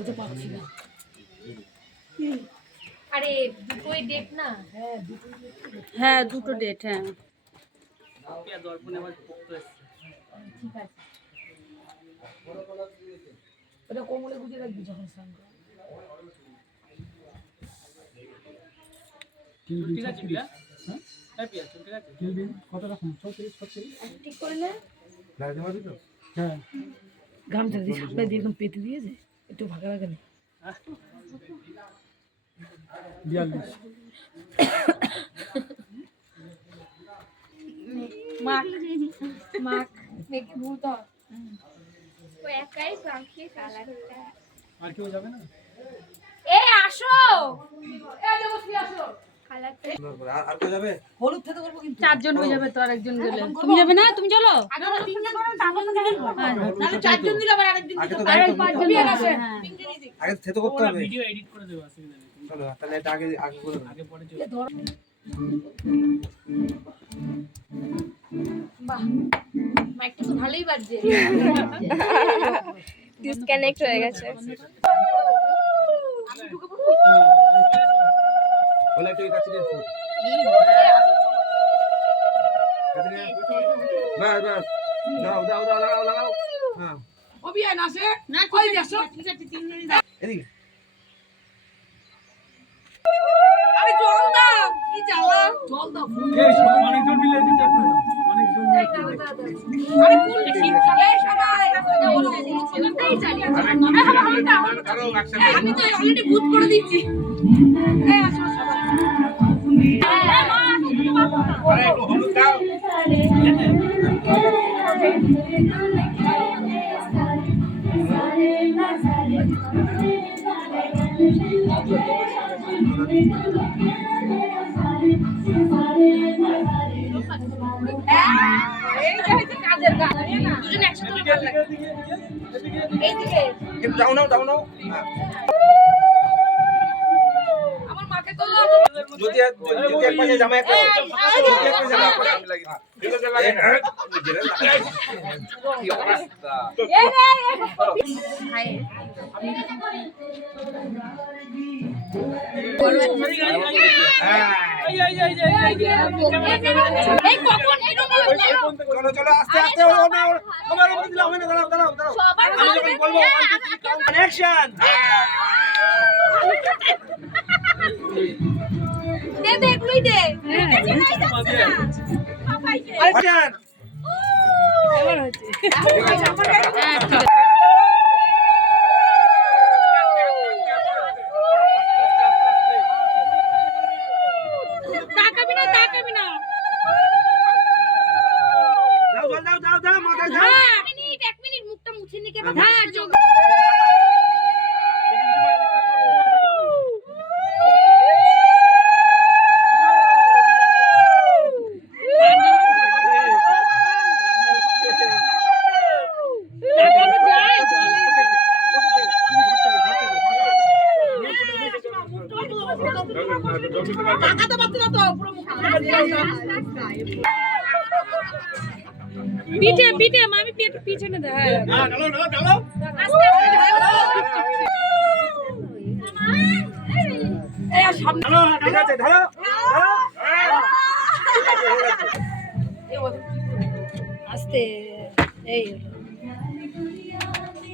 হতে পারছি না। আরে দুটোই ডেট না? হ্যাঁ দুটো ডেট। হ্যাঁ ঠিক আছে। ওটা কোমরে গুজে রাখবি যখন স্নান করবি। ঠিক আছে বিয়া। হ্যাঁ বিয়া ঠিক আছে। কিলবিন কত রকম 34 ঠিক করে নে। লাগতে পারবি তো? হ্যাঁ গামছা দিয়ে সামনে দিয়ে একদম পেতে দিয়েছে, একটু ফাঁকা রাখে না। 42 মাক মাক মেকে ভূত ও একাই পাখি কালারটা। আর কেউ যাবে না? এ আসো, এ দেবশ্রী আসো। কালারটা আর কেউ যাবে? হলুদ থেকে করবো কিন্তু। চারজন হয়ে যাবে তো, আরেকজন গেলে। তুমি যাবে না? তুমি চলো। আগে তিনজন করুন, তারপর তো দিলেন। নালে চারজন দিলে আবার আরেকদিন আগে দিতে তো পারে। দায়িত্ব পাঁচজন নিতে হবে। যাবে, হ্যাঁ। আগে তো থেতো করতে হবে। ভিডিও এডিট করে দেব অসুবিধা নেই। চলো তাহলে এটা আগে আগে করে দাও। আগে পরে বাহ, মাইকটা তো ভালোই বাজছে। ডিসকানেক্ট হয়ে গেছে। বলে একটু কাছে দিয়ে আসো। কাছে নিয়ে আসো। বাস বাস দাও দাও দাও লাগাও লাগাও। হ্যাঁ কবি আয় না সে না কই যাস? ঠিক আছে তিন মিনিট দাও। এদিকে আরে জল দাও, কি জ্বালা। জল দাও। এই সব অনেকজন মিলে দিতে হবে। অনেকজন মিলে আরে ফুল শীতকালে সবাই চিন্তাই চালিয়ে আমি তো অলরেডি বুট করে দিচ্ছি। এই আসো সবাই। আরে একটু হলুদ দাও। এই যে হচ্ছে কাজের গান, দুজন একসাথে ভালো লাগে। এইদিকে একটু দাও নাও দাও নাও। হ্যাঁ আমার মাকে তো যদি যদি এক পাশে জামা একটা যদি এক পাশে জামা একটা আমি লাগি। ঠিক আছে লাগে না। কি অবস্থা। এই রে হাই এই কখন এটা বলো। চলো চলো আস্তে আস্তে ও না আমার উপর দিলাম না দাঁড়াও দাঁড়াও দাঁড়াও আমি যখন বলবো 1 2 3 কাউন্ট অ্যাকশন দে দে এগুলোই দে। দেখেছি না যাচ্ছে না পাপাইকে। অ্যাকশন এবার হচ্ছে আমার কাছে তাকাবি না তাকাবি না। দাও দাও দাও দাও দাও মাথায় দাও এক মিনিট মুখটা মুছে নিকে হ্যাঁ চোখ টাকাতে পারতে না তো পুরো মুখ। পিঠে পিঠে মামি পিছনে দে। হ্যাঁ হ্যাঁ ডালো ডালো ডালো আস্তে আস্তে এই আর সামনে ডালো ঠিক আছে ডালো